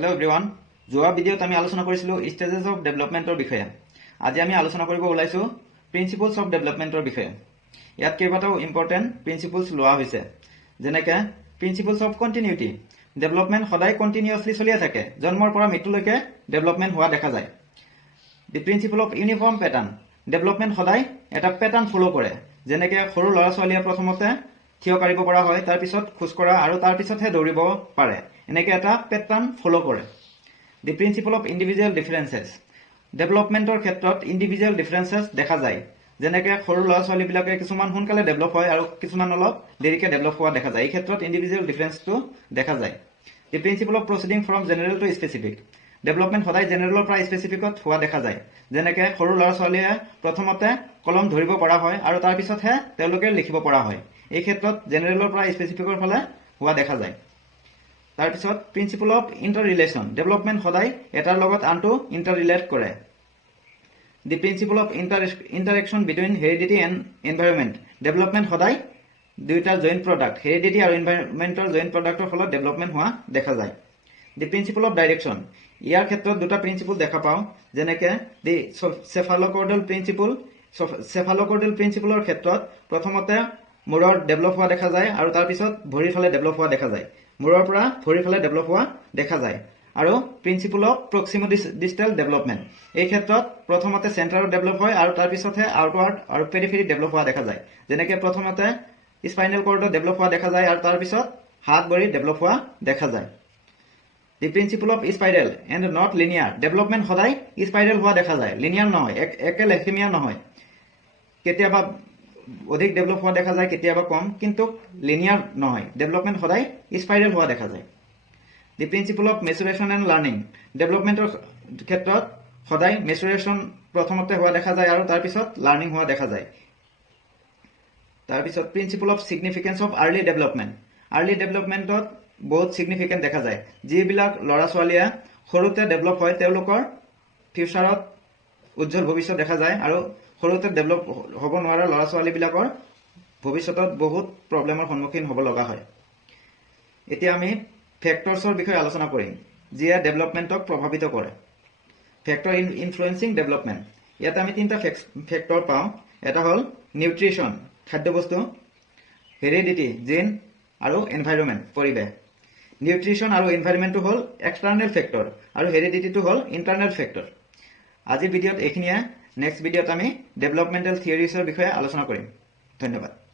hello' everyone যোৱা ভিডিঅ'ত আমি আলোচনা কৰিছিলোঁ ষ্টেজেছ অফ ডেভেলপমেণ্টৰ বিষয়ে আজি আমি আলোচনা কৰিব ওলাইছোঁ প্ৰিন্সিপলছ অফ ডেভেলপমেণ্টৰ বিষয়ে ইয়াত কেইবাটাও ইম্পৰ্টেণ্ট প্ৰিন্সিপলছ লোৱা হৈছে যেনেকৈ প্ৰিন্সিপলছ অফ কণ্টিনিউটি ডেভেলপমেণ্ট সদায় কণ্টিনিউৱাছলি চলিয়ে থাকে জন্মৰ পৰা মৃত্যুলৈকে ডেভেলপমেণ্ট হোৱা দেখা যায় the principle of uniform pattern development সদায় এটা পেটাৰ্ণ ফ'ল' কৰে যেনেকৈ সৰু ল'ৰা ছোৱালীয়ে প্ৰথমতে থিয় কাঢ়িব পৰা হয় তাৰপিছত খোজ কঢ়া আৰু তাৰপিছতহে দৌৰিব পাৰে এনেকৈ এটা পেটাৰ্ণ ফ'ল' কৰে the principle of individual differences ডেভেলপমেণ্টৰ ক্ষেত্ৰত ইণ্ডিভিজুৱেল ডিফাৰেঞ্চেছ দেখা যায় যেনেকৈ সৰু ল'ৰা ছোৱালীবিলাকে কিছুমান সোনকালে ডেভেলপ হয় আৰু কিছুমান অলপ দেৰিকৈ ডেভেলপ হোৱা দেখা যায় এই ক্ষেত্ৰত ইণ্ডিভিজুৱেল ডিফাৰেঞ্চটো দেখা যায় the principle of proceeding from general to specific development সদায় জেনেৰেলৰ পৰা স্পেচিফিকত হোৱা দেখা যায় যেনেকৈ সৰু ল'ৰা ছোৱালীয়ে প্ৰথমতে কলম ধৰিব পৰা হয় আৰু তাৰপিছতহে তেওঁলোকে লিখিব পৰা হয় এই ক্ষেত্ৰত জেনেৰেলৰ পৰা স্পেচিফিকৰ ফালে হোৱা দেখা যায় তাৰপিছত principle of interrelation development সদায় এটাৰ লগত আনটো ইণ্টাৰ ৰিলেট কৰে the principle of interaction between heredity and environment development সদায় দুয়োটা জইণ্ট প্ৰডাক্ট হেৰিডিটি আৰু এনভাইৰনমেণ্টৰ জইণ্ট প্ৰডাক্টৰ ফলত ডেভেলপমেণ্ট হোৱা দেখা যায় দি প্ৰিন্সিপল অফ ডাইৰেকশ্যন ইয়াৰ ক্ষেত্ৰত দুটা প্ৰিন্সিপল দেখা পাওঁ যেনেকৈ দি চেফালকৰ্ডেল প্ৰিন্সিপলৰ ক্ষেত্ৰত প্ৰথমতে মূৰৰ ডেভেলপ হোৱা দেখা যায় আৰু তাৰপিছত ভৰিৰ ফালে ডেভেলপ হোৱা দেখা যায় মূৰৰ পৰা ভৰিৰ ফালে ডেভেলপ হোৱা দেখা যায় আৰু প্ৰিন্সিপল অফ প্ৰক্সিমো ডিষ্টেল ডেভেলপমেণ্ট এই ক্ষেত্ৰত প্ৰথমতে চেণ্টাৰত ডেভেলপ হয় আৰু তাৰপিছতহে আউটৱাৰ্ড আৰু পেৰিফেৰীত ডেভেলপ হোৱা দেখা যায় যেনেকৈ প্ৰথমতে স্পাইনেল কৰ্ডত ডেভেলপ হোৱা দেখা যায় আৰু তাৰপিছত হাত ভৰিত ডেভেলপ হোৱা দেখা যায় the principle of spiral and not linear development সদায় স্পাইৰেল হোৱা দেখা যায় লিনিয়াৰ নহয় একে লেখীয়া নহয় কেতিয়াবা অধিক ডেভেলপ হোৱা দেখা যায় কেতিয়াবা কম কিন্তু লিনিয়াৰ নহয় ডেভেলপমেণ্ট সদায় স্পাইৰেল হোৱা দেখা যায় the principle of মেচুৰেশ্যন and learning ডেভেলপমেণ্টৰ ক্ষেত্ৰত সদায় মেচুৰেশ্যন প্ৰথমতে হোৱা দেখা যায় আৰু তাৰপিছত লাৰ্ণিং হোৱা দেখা যায় তাৰপিছত principle of significance of early ডেভেলপমেণ্টত বহুত ছিগনিফিকেণ্ট দেখা যায় যিবিলাক ল'ৰা ছোৱালীয়ে সৰুতে ডেভেলপ হয় তেওঁলোকৰ ফিউচাৰত উজ্জ্বল ভৱিষ্যত দেখা যায় আৰু সৰুতে ডেভেলপ হ'ব নোৱাৰা ল'ৰা ছোৱালীবিলাকৰ ভৱিষ্যতত বহুত প্ৰব্লেমৰ সন্মুখীন হ'ব লগা হয় এতিয়া আমি ফেক্টৰ্ছৰ বিষয়ে আলোচনা কৰিম যিয়ে ডেভেলপমেণ্টক প্ৰভাৱিত কৰে ফেক্টৰ ইনফ্লুৱেঞ্চিং ডেভেলপমেণ্ট ইয়াত আমি তিনিটা ফেক্টৰ পাওঁ এটা হ'ল নিউট্ৰিশ্যন খাদ্যবস্তু হেৰিডিটি জিন আৰু এনভাইৰনমেণ্ট পৰিৱেশ নিউট্ৰিশ্যন আৰু এনভাইৰনমেণ্টটো হ'ল এক্সটাৰ্নেল ফেক্টৰ আৰু হেৰিডিটিটো হ'ল ইণ্টাৰনেল ফেক্টৰ আজিৰ ভিডিঅ'ত এইখিনিয়ে নেক্সট ভিডিঅ'ত আমি ডেভেলপমেণ্টেল থিয়ৰিজৰ বিষয়ে আলোচনা কৰিম ধন্যবাদ